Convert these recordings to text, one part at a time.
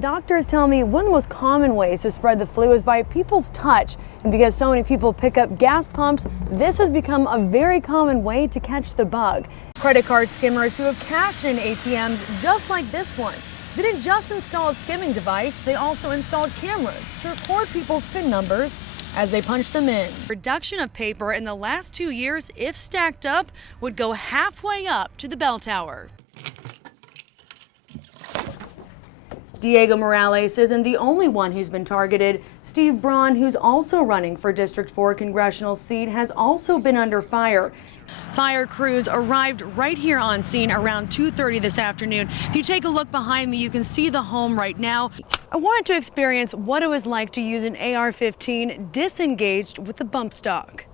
doctors tell me one of the most common ways to spread the flu is by people's touch. And because so many people pick up gas pumps, this has become a very common way to catch the bug. Credit card skimmers who have cashed in ATMs just like this one didn't just install a skimming device, they also installed cameras to record people's PIN numbers as they punch them in. Production of paper in the last 2 years, if stacked up, would go halfway up to the bell tower. Diego Morales isn't the only one who's been targeted. Steve Braun, who's also running for District 4 congressional seat, has also been under fire. Fire crews arrived right here on scene around 2:30 this afternoon. If you take a look behind me, you can see the home right now. I wanted to experience what it was like to use an AR-15 disengaged with the bump stock.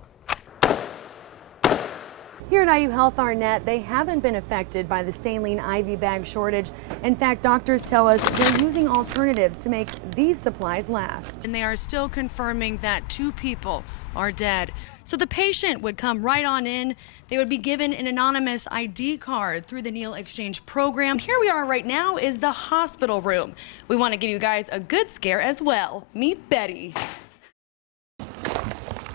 Here at IU Health Arnett, they haven't been affected by the saline IV bag shortage. In fact, doctors tell us they're using alternatives to make these supplies last. And they are still confirming that 2 people are dead. So the patient would come right on in. They would be given an anonymous ID card through the Neal Exchange program. Here we are right now is the hospital room. We want to give you guys a good scare as well. Meet Betty.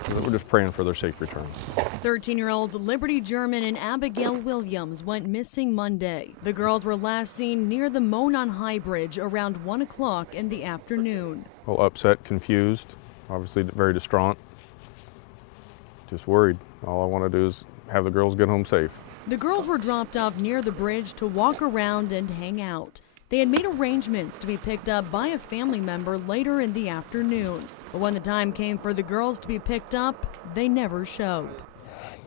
We're just praying for their safe return. 13-year-olds Liberty German and Abigail Williams went missing Monday. The girls were last seen near the Monon High Bridge around 1 o'clock in the afternoon. Well, upset, confused, obviously very distraught. Just worried. All I want to do is have the girls get home safe. The girls were dropped off near the bridge to walk around and hang out. They had made arrangements to be picked up by a family member later in the afternoon. But when the time came for the girls to be picked up, they never showed.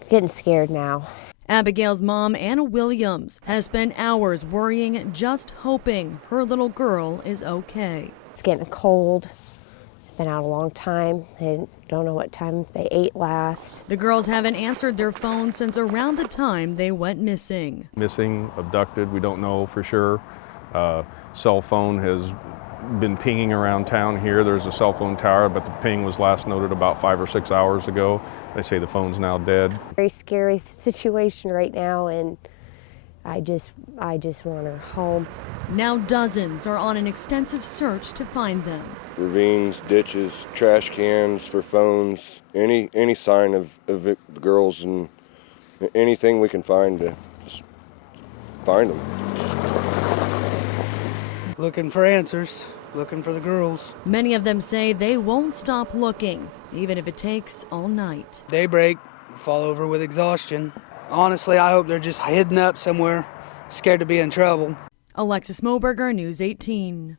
Getting scared now. Abigail's mom, Anna Williams, has spent hours worrying, just hoping her little girl is okay. It's getting cold. Been out a long time. They don't know what time they ate last. The girls haven't answered their phones since around the time they went missing. Missing, abducted, we don't know for sure. Cell phone has been pinging around town here. There's a cell phone tower, but the ping was last noted about 5 or 6 hours ago. They say the phone's now dead. Very scary situation right now, and I just want her home. Now dozens are on an extensive search to find them. Ravines, ditches, trash cans for phones, any sign of the girls, and anything we can find to just find them. Looking for answers, looking for the girls. Many of them say they won't stop looking, even if it takes all night. Daybreak, fall over with exhaustion. Honestly, I hope they're just hidden up somewhere, scared to be in trouble. Alexis Moberger, News 18.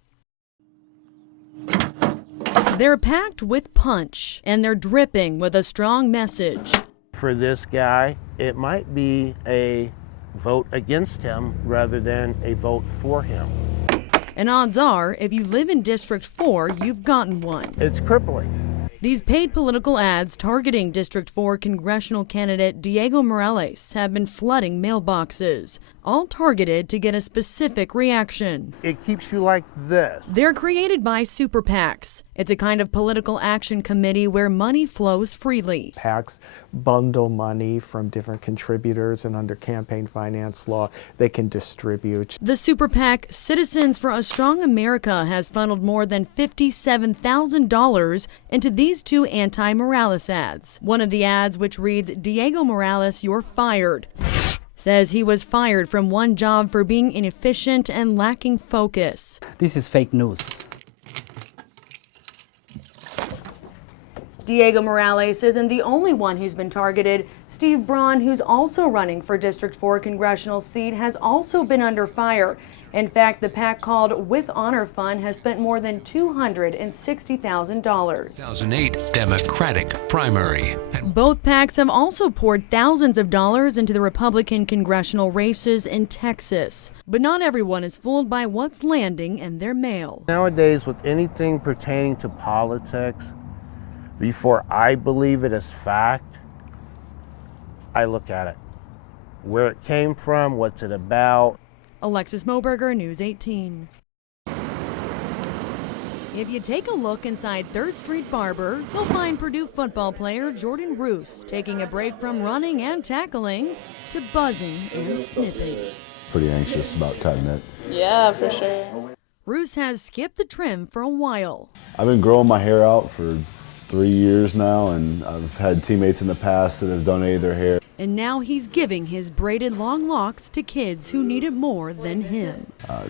They're packed with punch, and they're dripping with a strong message. For this guy, it might be a vote against him rather than a vote for him. And odds are, if you live in District 4, you've gotten one. It's crippling. These paid political ads targeting District 4 congressional candidate Diego Morales have been flooding mailboxes, all targeted to get a specific reaction. It keeps you like this. They're created by super PACs. It's a kind of political action committee where money flows freely. PACs bundle money from different contributors, and under campaign finance law, they can distribute. The super PAC Citizens for a Strong America has funneled more than $57,000 into these 2 anti-Morales ads. One of the ads, which reads, "Diego Morales, you're fired," says he was fired from one job for being inefficient and lacking focus. This is fake news. Diego Morales isn't the only one who's been targeted. Steve Braun, who's also running for District 4 congressional seat, has also been under fire. In fact, the PAC called With Honor Fund has spent more than $260,000. 2008 Democratic primary. Both PACs have also poured thousands of dollars into the Republican congressional races in Texas. But not everyone is fooled by what's landing in their mail. Nowadays, with anything pertaining to politics, before I believe it as fact, I look at it. Where it came from, what's it about. Alexis Moberger, News 18. If you take a look inside 3rd Street Barber, you'll find Purdue football player Jordan Roos taking a break from running and tackling to buzzing and snipping. Pretty anxious about cutting it. Yeah, for sure. Roos has skipped the trim for a while. I've been growing my hair out for 3 years now, and I've had teammates in the past that have donated their hair. And now he's giving his braided long locks to kids who need it more than him.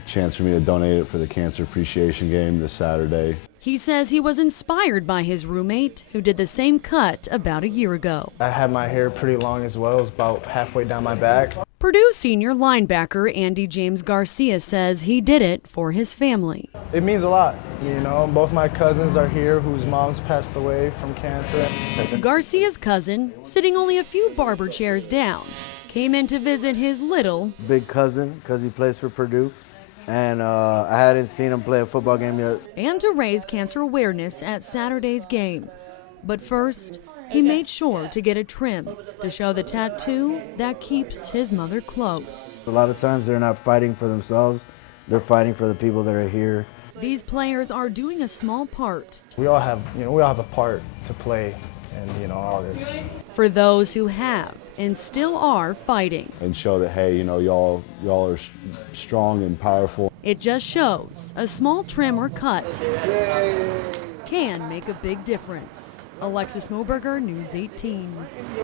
Chance for me to donate it for the Cancer Appreciation Game this Saturday. He says he was inspired by his roommate who did the same cut about a year ago. I had my hair pretty long as well. It was about halfway down my back. Purdue senior linebacker Andy James Garcia says he did it for his family. It means a lot. You know, both my cousins are here whose moms passed away from cancer. Garcia's cousin, sitting only a few barber chairs down, came in to visit his little big cousin because he plays for Purdue. And I hadn't seen him play a football game yet. And to raise cancer awareness at Saturday's game. But first, he made sure to get a trim to show the tattoo that keeps his mother close. A lot of times they're not fighting for themselves, they're fighting for the people that are here. These players are doing a small part. We all have a part to play in, all this. For those who have and still are fighting. And show that, hey, y'all are strong and powerful. It just shows a small trim or cut can make a big difference. Alexis Moberger, News 18.